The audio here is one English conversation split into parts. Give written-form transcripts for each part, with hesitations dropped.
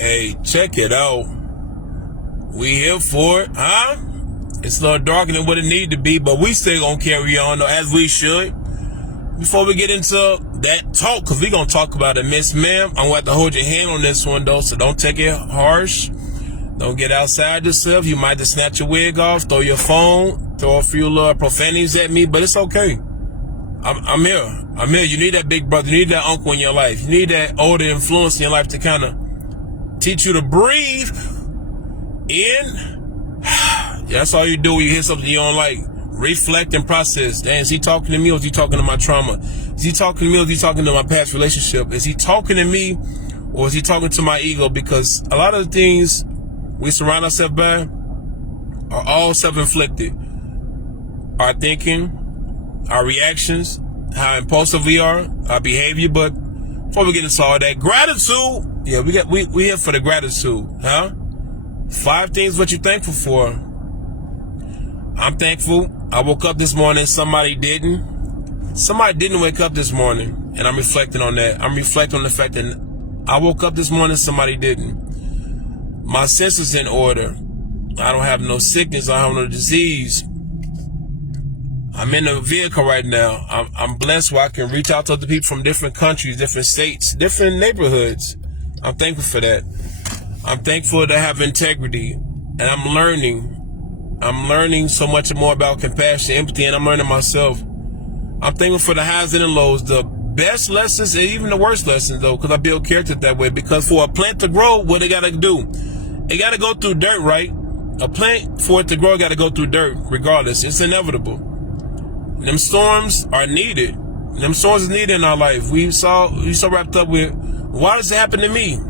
Hey, check it out. We here for it, huh? It's a little darker than what it need to be, but we still gonna carry on, though, as we should. Before we get into that talk, because we gonna talk about it, Miss Ma'am, I'm gonna have to hold your hand on this one, though, so don't take it harsh. Don't get outside yourself. You might just snatch your wig off, throw your phone, throw a few little profanities at me, but it's okay. I'm here. I'm here. You need that big brother. You need that uncle in your life. You need that older influence in your life to kind of teach you to breathe in. That's all you do when you hear something you don't like. Reflect and process. Damn, is he talking to me or is he talking to my trauma? Is he talking to me or is he talking to my past relationship? Is he talking to me or is he talking to my ego? Because a lot of the things we surround ourselves by are all self-inflicted. Our thinking, our reactions, how impulsive we are, our behavior. But before we get into all that, gratitude. Yeah, we here for the gratitude, huh? 5 things what you're thankful for. I'm thankful. I woke up this morning. Somebody didn't. Somebody didn't wake up this morning, and I'm reflecting on that. I'm reflecting on the fact that I woke up this morning. Somebody didn't. My senses in order. I don't have no sickness. I don't have no disease. I'm in a vehicle right now. I'm blessed where I can reach out to other people from different countries, different states, different neighborhoods. I'm thankful for that. I'm thankful to have integrity, and I'm learning. I'm learning so much more about compassion, empathy, and I'm learning myself. I'm thankful for the highs and the lows, the best lessons and even the worst lessons, though, because I build character that way. Because for a plant to grow, what it got to do? It got to go through dirt, right? A plant, for it to grow, got to go through dirt, regardless. It's inevitable. Them storms are needed. Them storms are needed in our life. We so wrapped up with, why does it happen to me?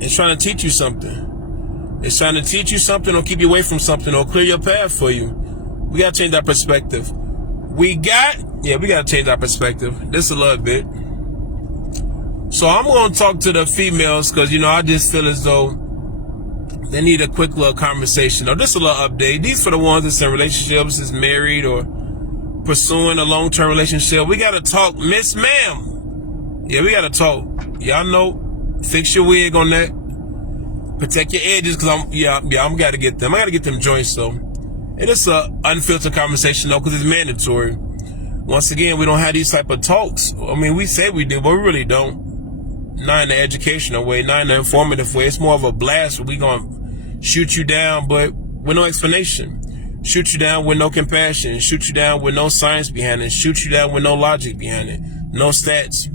It's trying to teach you something. It's trying to teach you something or keep you away from something or clear your path for you. We got to change our perspective. We got to change our perspective. Just a little bit. So I'm going to talk to the females because, I just feel as though they need a quick little conversation or just a little update. These for the ones that's in relationships, is married or pursuing a long-term relationship. We got to talk. Miss Ma'am. Yeah, we got to talk. Y'all know, fix your wig on that. Protect your edges, because I got to get them joints, though. It is a unfiltered conversation, though, because it's mandatory. Once again, we don't have these type of talks. I mean, we say we do, but we really don't. Not in the educational way, not in the informative way. It's more of a blast where we going to shoot you down, but with no explanation. Shoot you down with no compassion. Shoot you down with no science behind it. Shoot you down with no logic behind it. No stats.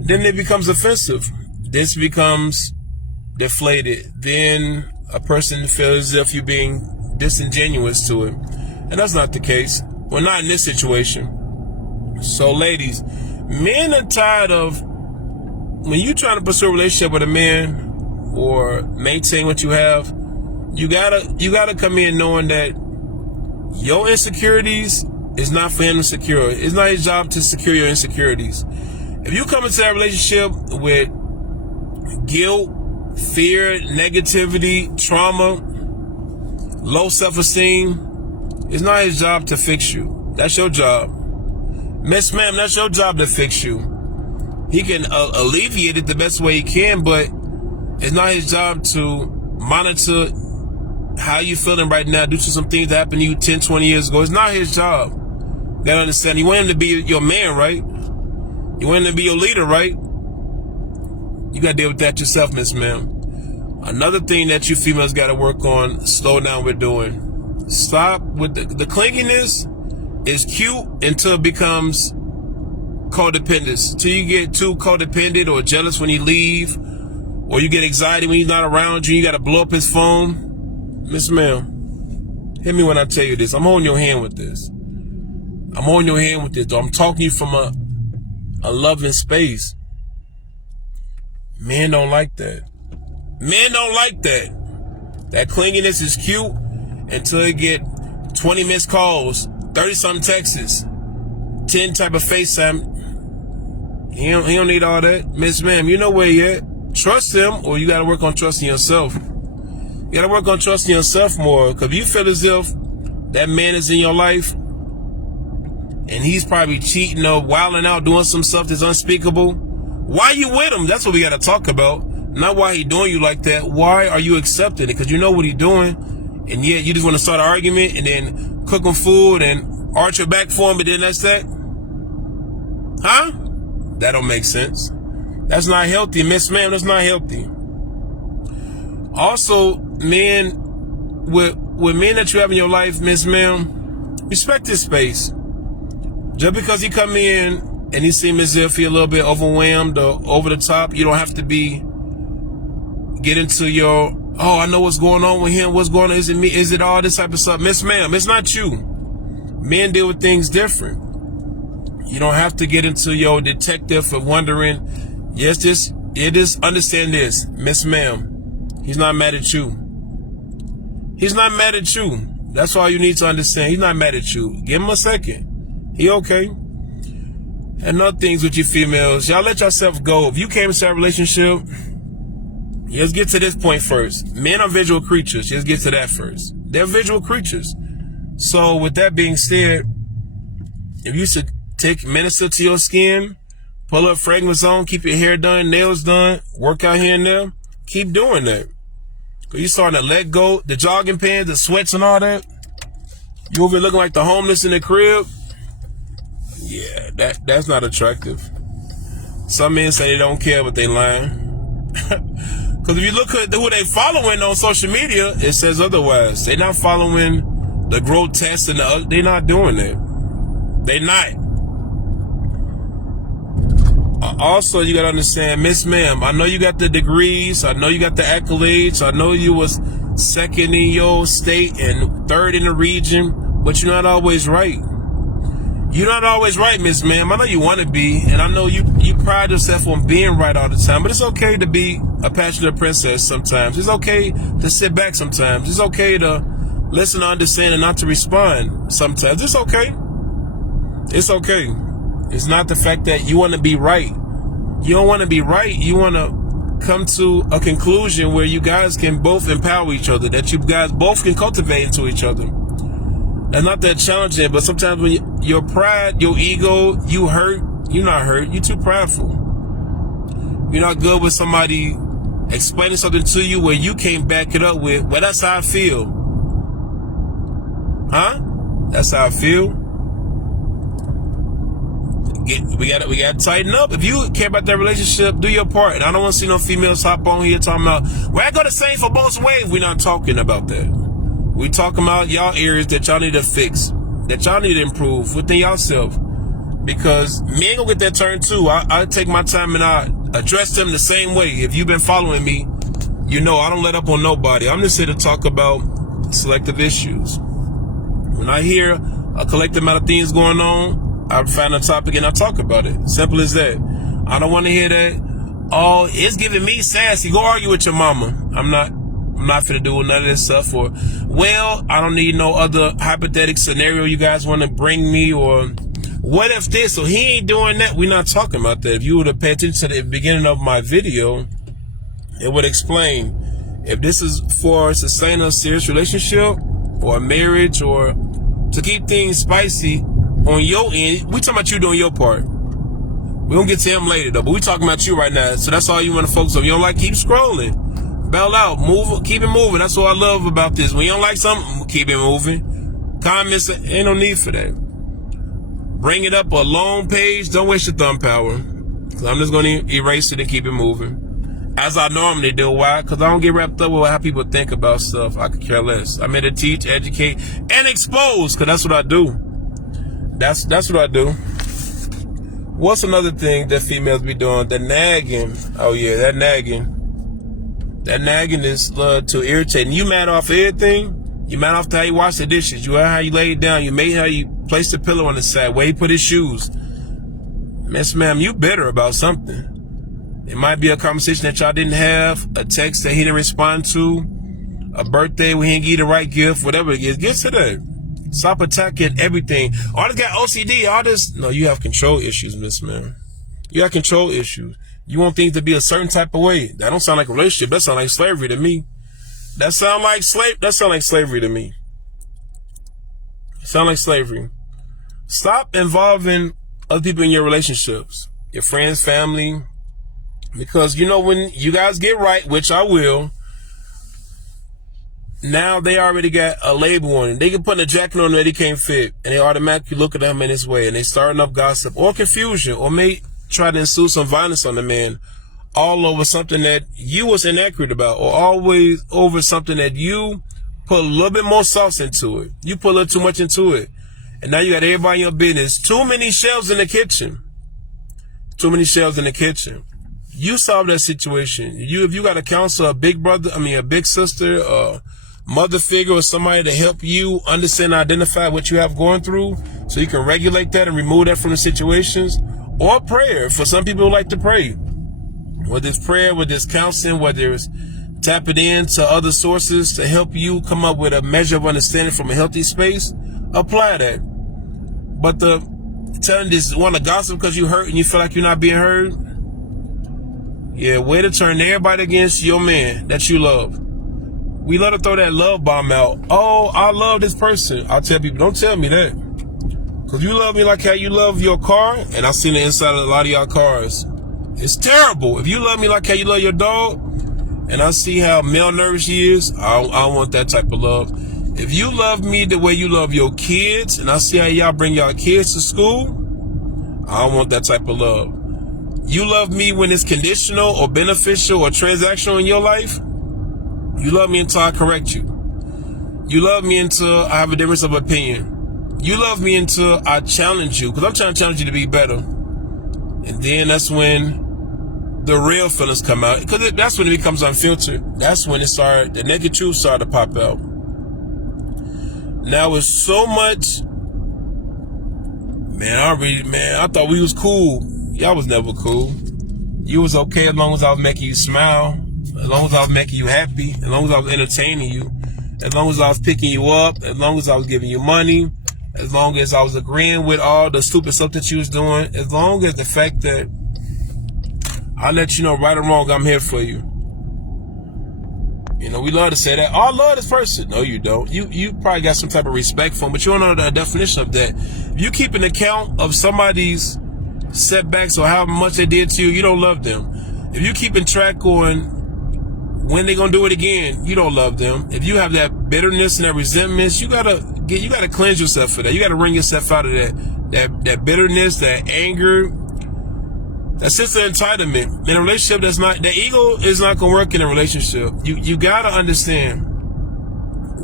Then it becomes offensive. This becomes deflated. Then a person feels as if you're being disingenuous to it. And that's not the case. Well, not in this situation. So ladies, men are tired of, when you're trying to pursue a relationship with a man or maintain what you have, you gotta come in knowing that your insecurities is not for him to secure. It's not his job to secure your insecurities. If you come into that relationship with guilt, fear, negativity, trauma, low self-esteem, it's not his job to fix you. That's your job. Miss Ma'am, that's your job to fix you. He can alleviate it the best way he can, but it's not his job to monitor how you feeling right now due to some things that happened to you 10, 20 years ago. It's not his job. You gotta understand. You want him to be your man, right? You want him to be your leader, right? You gotta deal with that yourself, Miss Ma'am. Another thing that you females gotta work on, slow down with doing. Stop with the clinginess. Is cute until it becomes codependence. Till you get too codependent or jealous when he leave, or you get anxiety when he's not around you. You gotta blow up his phone. Miss Ma'am, hit me when I tell you this. I'm holding your hand with this. I'm holding your hand with this, though. I'm talking to you from a loving space. Men don't like that. Men don't like that. That clinginess is cute until you get 20 missed calls, 30-something texts, 10 type of FaceTime. He don't need all that. Miss Ma'am, you know where you at. Trust him, or you got to work on trusting yourself. You got to work on trusting yourself more. Because if you feel as if that man is in your life and he's probably cheating or wilding out, doing some stuff that's unspeakable, why you with him? That's what we got to talk about. Not why he doing you like that. Why are you accepting it? Because you know what he's doing, and yet you just want to start an argument and then cook him food and arch your back for him, and then that's that? Huh? That don't make sense. That's not healthy, Miss Ma'am. That's not healthy. Also, men, with men that you have in your life, Miss Ma'am, respect his space. Just because he come in and he seems as if he's a little bit overwhelmed or over the top, you don't have to get into your, oh, I know what's going on with him. What's going on? Is it me? Is it all this type of stuff? Miss Ma'am, it's not you. Men deal with things different. You don't have to get into your detective of wondering. Yes, it is. Understand this, Miss Ma'am. He's not mad at you. He's not mad at you. That's all you need to understand. He's not mad at you. Give him a second. He okay. And other things with you females, y'all let yourself go. If you came into that relationship, let's get to this point first. Men are visual creatures. Let's get to that first. They're visual creatures. So with that being said, if you should minister to your skin, pull up fragrance on, keep your hair done, nails done, work out here and there, keep doing that. Cause you starting to let go, the jogging pants, the sweats and all that. You over looking like the homeless in the crib. Yeah, that's not attractive. Some men say they don't care, but they lying. Cause if you look at who they following on social media, it says otherwise. They're not following the grotesque and the, they're not doing that. They not. Also, you gotta understand, Miss Ma'am, I know you got the degrees, I know you got the accolades, I know you was second in your state and third in the region, but you're not always right. You're not always right, Miss Ma'am. I know you want to be, and I know you pride yourself on being right all the time, but it's okay to be a passionate princess sometimes. It's okay to sit back sometimes. It's okay to listen to understand and not to respond sometimes. It's okay. It's okay. It's not the fact that you want to be right. You don't want to be right. You want to come to a conclusion where you guys can both empower each other, that you guys both can cultivate into each other. That's not that challenging, but sometimes when your pride, your ego, you hurt, you're not hurt, you're too prideful. You're not good with somebody explaining something to you where you can't back it up with, well, that's how I feel. Huh? That's how I feel. We got to tighten up. If you care about that relationship, do your part. And I don't want to see no females hop on here talking about, well, I go the same for both ways. We're not talking about that. We talking about y'all areas that y'all need to fix, that y'all need to improve within yourself. Because men gonna get that turn too. I take my time and I address them the same way. If you've been following me, you know I don't let up on nobody. I'm just here to talk about selective issues. When I hear a collective amount of things going on, I find a topic and I talk about it. Simple as that. I don't want to hear that, oh, it's giving me sassy. Go argue with your mama. I'm not finna do none of this stuff. Or, well, I don't need no other hypothetical scenario you guys want to bring me. Or, what if this? So he ain't doing that. We're not talking about that. If you would have paid attention to the beginning of my video, it would explain if this is for sustaining a serious relationship or a marriage or to keep things spicy. On your end, we talking about you doing your part. We gonna get to him later though, but we talking about you right now. So that's all you want to focus on. You don't like, keep scrolling. Bail out, move, keep it moving. That's what I love about this. When you don't like something, keep it moving. Comments, ain't no need for that. Bring it up a long page. Don't waste your thumb power. Cause I'm just gonna erase it and keep it moving. As I normally do. Why? Cause I don't get wrapped up with how people think about stuff. I could care less. I'm here to teach, educate, and expose. Cause that's what I do. That's what I do. What's another thing that females be doing? The nagging. Oh yeah, that nagging. That nagging is to irritating. You mad off everything? You mad off how you wash the dishes? You how you lay it down? You made how you place the pillow on the side? Where he put his shoes? Miss Ma'am, you bitter about something. It might be a conversation that y'all didn't have, a text that he didn't respond to, a birthday when he didn't give you the right gift, whatever it is. Get to that. Stop attacking everything. All this got OCD, all this. No, you have control issues, Miss Ma'am. You have control issues. You want things to be a certain type of way. That don't sound like a relationship. That sound like slavery to me. That sound like slavery to me. Sound like slavery. Stop involving other people in your relationships. Your friends, family, Because, you know, when you guys get right, which I will, now they already got a label on it. They can put a jacket on that he can't fit, and they automatically look at him in his way, and they starting up gossip or confusion, or may try to ensue some violence on the man, all over something that you was inaccurate about, or always over something that you put a little bit more sauce into it. You put a little too much into it, and now you got everybody in your business. Too many shelves in the kitchen. Too many shelves in the kitchen. You solve that situation. If you got a counselor, a big brother, a big sister, a mother figure, or somebody to help you understand and identify what you have going through, so you can regulate that and remove that from the situations. Or prayer. For some people who like to pray. Whether it's prayer, whether it's counseling, whether it's tapping into other sources to help you come up with a measure of understanding from a healthy space, apply that. But telling this want to gossip because you hurt and you feel like you're not being heard, yeah, way to turn everybody against your man that you love. We love to throw that love bomb out. Oh, I love this person. I'll tell people, don't tell me that. Because you love me like how you love your car, and I've seen the inside of a lot of y'all cars. It's terrible. If you love me like how you love your dog, and I see how malnourished he is, I don't want that type of love. If you love me the way you love your kids, and I see how y'all bring y'all kids to school, I don't want that type of love. You love me when it's conditional or beneficial or transactional in your life. You love me until I correct you. You love me until I have a difference of opinion. You love me until I challenge you, because I'm trying to challenge you to be better. And then that's when the real feelings come out, because that's when it becomes unfiltered. That's when the naked truth started to pop out. Now it's so much, I thought we was cool. Y'all was never cool. You was okay as long as I was making you smile, as long as I was making you happy, as long as I was entertaining you, as long as I was picking you up, as long as I was giving you money, as long as I was agreeing with all the stupid stuff that you was doing, as long as the fact that I let you know right or wrong, I'm here for you. You know, we love to say that. Oh, I love this person. No, you don't. You probably got some type of respect for them, but you don't know the definition of that. If you keep an account of somebody's setbacks or how much they did to you, you don't love them. If you keeping track on when they gonna do it again, you don't love them. If you have that bitterness and that resentment, you gotta cleanse yourself for that. You gotta wring yourself out of that bitterness, that anger, that sense of entitlement. In a relationship, the ego is not gonna work in a relationship. You gotta understand,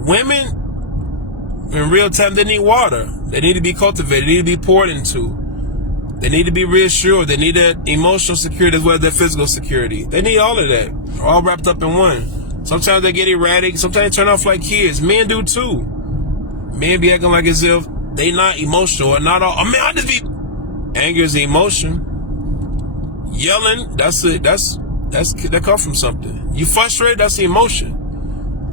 women in real time, they need water. They need to be cultivated. They need to be poured into. They need to be reassured. They need that emotional security as well as that physical security. They need all of that, all wrapped up in one. Sometimes they get erratic. Sometimes they turn off like kids. Men do too. Men be acting like as if they not emotional or not all. Anger is the emotion. Yelling, that comes from something. You frustrated, that's the emotion.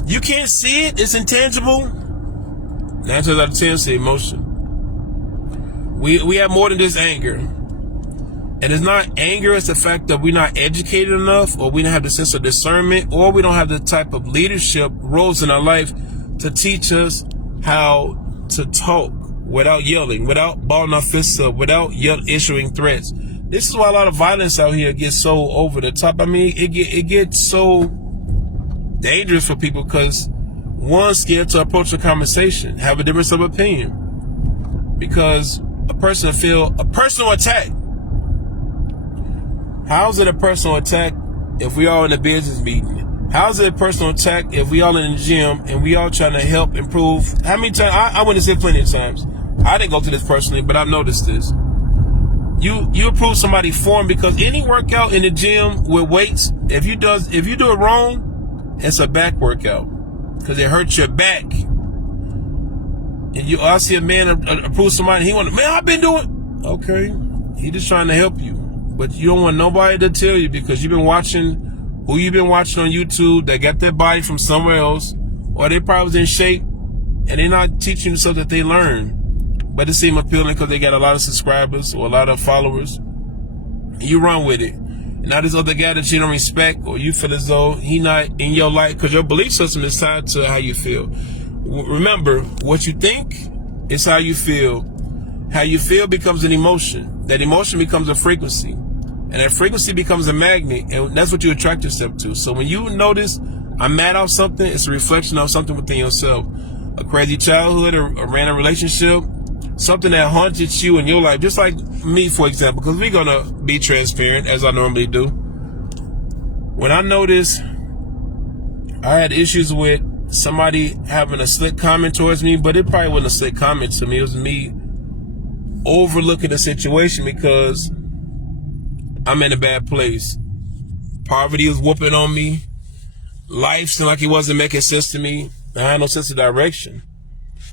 You can't see it, it's intangible. 9 times out of 10, it's the emotion. We have more than just anger. And it's not anger, it's the fact that we're not educated enough, or we don't have the sense of discernment, or we don't have the type of leadership roles in our life to teach us how to talk without yelling, without balling our fists up, without issuing threats. This is why a lot of violence out here gets so over the top. It gets so dangerous for people because one's scared to approach a conversation, have a difference of opinion, because a person feel a personal attack. How's it a personal attack if we all in a business meeting? How's it a personal attack if we all in the gym and we all trying to help improve? How many times? I went to say plenty of times. I didn't go through this personally, but I've noticed this. You approve somebody form, because any workout in the gym with weights, if you do it wrong, it's a back workout because it hurts your back. And I see a man approve somebody, he want to, man, I've been doing, okay, he just trying to help you, but you don't want nobody to tell you, because you've been watching who you've been watching on YouTube that got their body from somewhere else, or they probably was in shape and they're not teaching you stuff that they learn. But it seems appealing because they got a lot of subscribers or a lot of followers. And you run with it. And now this other guy that you don't respect, or you feel as though he not in your life, because your belief system is tied to how you feel. Remember, what you think is how you feel. How you feel becomes an emotion. That emotion becomes a frequency. And that frequency becomes a magnet, and that's what you attract yourself to. So when you notice I'm mad off something, it's a reflection of something within yourself. A crazy childhood, or a random relationship, something that haunted you in your life. Just like me, for example, because we're going to be transparent, as I normally do. When I noticed I had issues with somebody having a slick comment towards me, but it probably wasn't a slick comment to me. It was me overlooking the situation because I'm in a bad place. Poverty was whooping on me. Life seemed like it wasn't making sense to me. I had no sense of direction.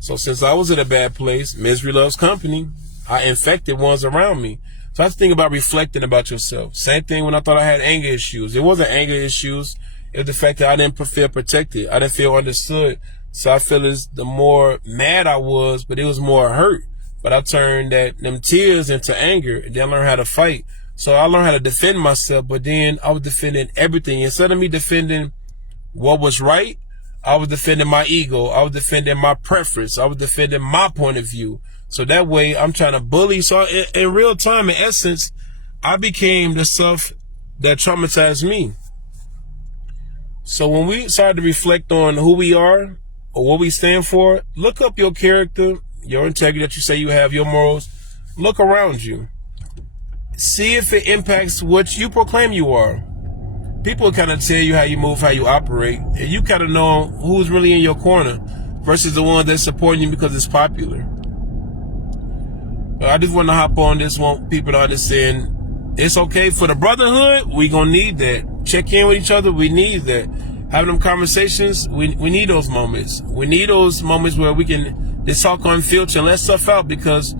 So since I was in a bad place, misery loves company, I infected ones around me. So I have to think about reflecting about yourself. Same thing when I thought I had anger issues. It wasn't anger issues. It was the fact that I didn't feel protected. I didn't feel understood. So I feel as the more mad I was, but it was more hurt. But I turned them tears into anger, and then I learned how to fight. So I learned how to defend myself, but then I was defending everything. Instead of me defending what was right, I was defending my ego. I was defending my preference. I was defending my point of view. So that way I'm trying to bully. So in real time, in essence, I became the stuff that traumatized me. So when we started to reflect on who we are or what we stand for, look up your character, your integrity that you say you have, your morals. Look around you. See if it impacts what you proclaim you are. People kind of tell you how you move, how you operate, and you kind of know who's really in your corner versus the one that's supporting you because it's popular. But I just want to hop on this, want people to understand it's okay for the brotherhood. We gonna need that. Check in with each other. We need that. Having them conversations, we need those moments. We need those moments where we can just talk unfiltered and let stuff out, because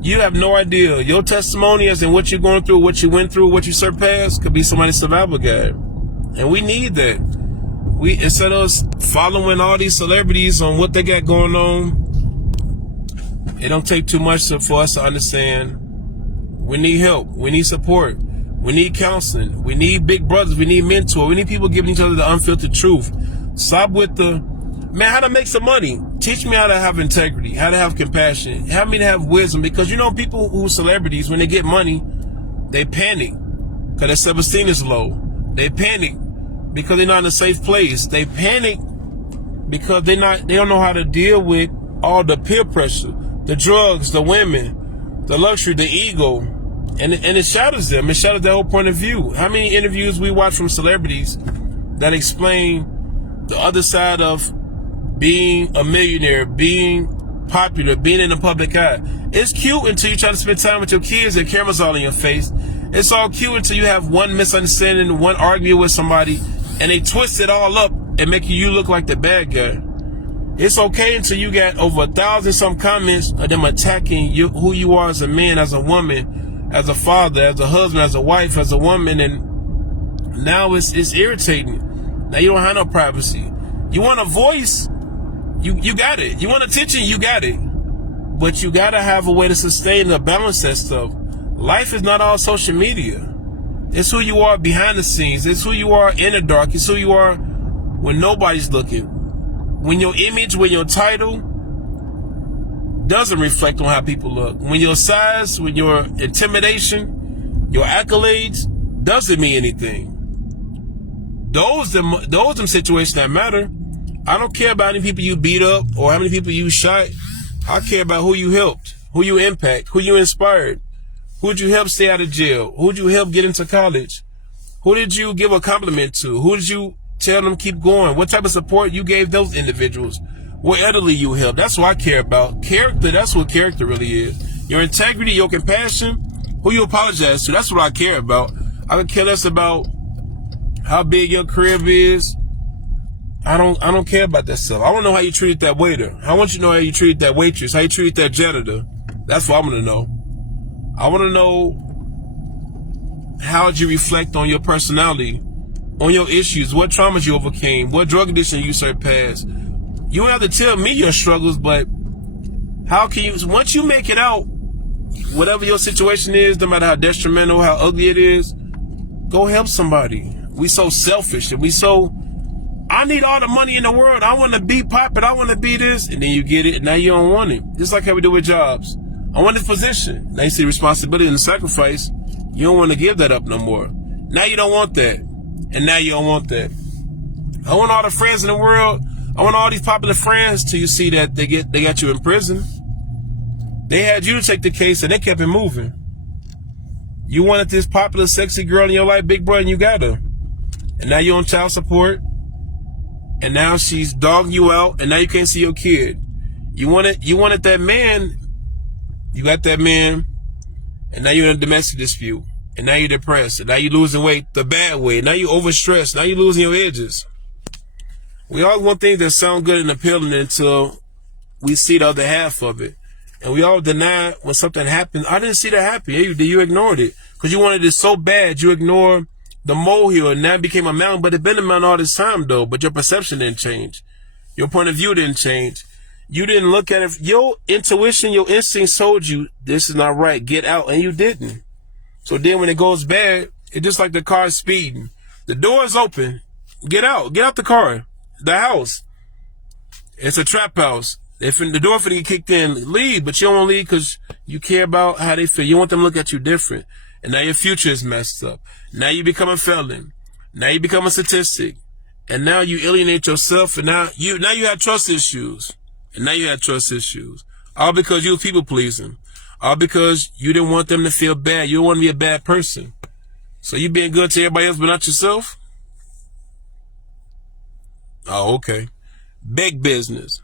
you have no idea. Your testimony as in what you're going through, what you went through, what you surpassed could be somebody's survival guide. And we need that. Instead of us following all these celebrities on what they got going on, it don't take too much for us to understand we need help. We need support. We need counseling. We need big brothers. We need mentors. We need people giving each other the unfiltered truth. Stop with how to make some money. Teach me how to have integrity, how to have compassion, help me to have wisdom. Because people who are celebrities, when they get money, they panic because their self-esteem is low. They panic because they're not in a safe place. They panic because they don't know how to deal with all the peer pressure, the drugs, the women, the luxury, the ego, and it shatters them. It shatters their whole point of view. How many interviews we watch from celebrities that explain the other side of being a millionaire, being popular, being in the public eye? It's cute until you try to spend time with your kids and cameras all in your face. It's all cute until you have one misunderstanding, one argument with somebody, and they twist it all up and make you look like the bad guy. It's okay until you got over 1,000 some comments of them attacking you, who you are as a man, as a woman, as a father, as a husband, as a wife, as a woman, and now it's irritating. Now you don't have no privacy. You want a voice? You got it. You want attention? You got it. But you got to have a way to sustain and balance that stuff. Life is not all social media. It's who you are behind the scenes. It's who you are in the dark. It's who you are when nobody's looking. When your image, when your title doesn't reflect on how people look. When your size, when your intimidation, your accolades doesn't mean anything. Those them situations that matter. I don't care about how many people you beat up or how many people you shot. I care about who you helped, who you impact, who you inspired, who did you help stay out of jail, who did you help get into college, who did you give a compliment to, who did you tell them keep going, what type of support you gave those individuals, what elderly you helped. That's what I care about. Character, that's what character really is. Your integrity, your compassion, who you apologize to, that's what I care about. I could care less about how big your crib is. I don't care about that stuff. I want to know how you treated that waiter. I want you to know how you treated that waitress, how you treated that janitor. That's what I want to know. I want to know how did you reflect on your personality, on your issues, what traumas you overcame, what drug addiction you surpassed. You don't have to tell me your struggles, but how can you, once you make it out, whatever your situation is, no matter how detrimental, how ugly it is, go help somebody. We so selfish and I need all the money in the world. I want to be popular. I want to be this. And then you get it. And now you don't want it. Just like how we do with jobs. I want this position. Now you see the responsibility and the sacrifice You don't want to give that up no more. Now you don't want that. And now you don't want that. I want all the friends in the world. I want all these popular friends till you see that they got you in prison. They had you to take the case and they kept it moving. You wanted this popular, sexy girl in your life, big brother, and you got her. And now you're on child support. And now she's dogging you out. And now you can't see your kid. You wanted that man. You got that man. And now you're in a domestic dispute. And now you're depressed. And now you're losing weight the bad way. Now you're overstressed. Now you're losing your edges. We all want things that sound good and appealing until we see the other half of it. And we all deny when something happens. I didn't see that happen. You ignored it. Because you wanted it so bad. You ignored the molehill. And now it became a mountain. But it been a mountain all this time, though. But your perception didn't change. Your point of view didn't change. You didn't look at it. Your intuition, your instinct told you this is not right. Get out. And you didn't. So then when it goes bad, it's just like the car speeding. The door is open. Get out. Get out the car. The house. It's a trap house. If the door finna get kicked in, leave. But you don't want to leave because you care about how they feel. You want them to look at you different. And now your future is messed up. Now you become a felon. Now you become a statistic. And now you alienate yourself. And now you have trust issues. And now you have trust issues. All because you were people pleasing. All because you didn't want them to feel bad. You don't want to be a bad person. So you being good to everybody else but not yourself? Oh, okay. Big business.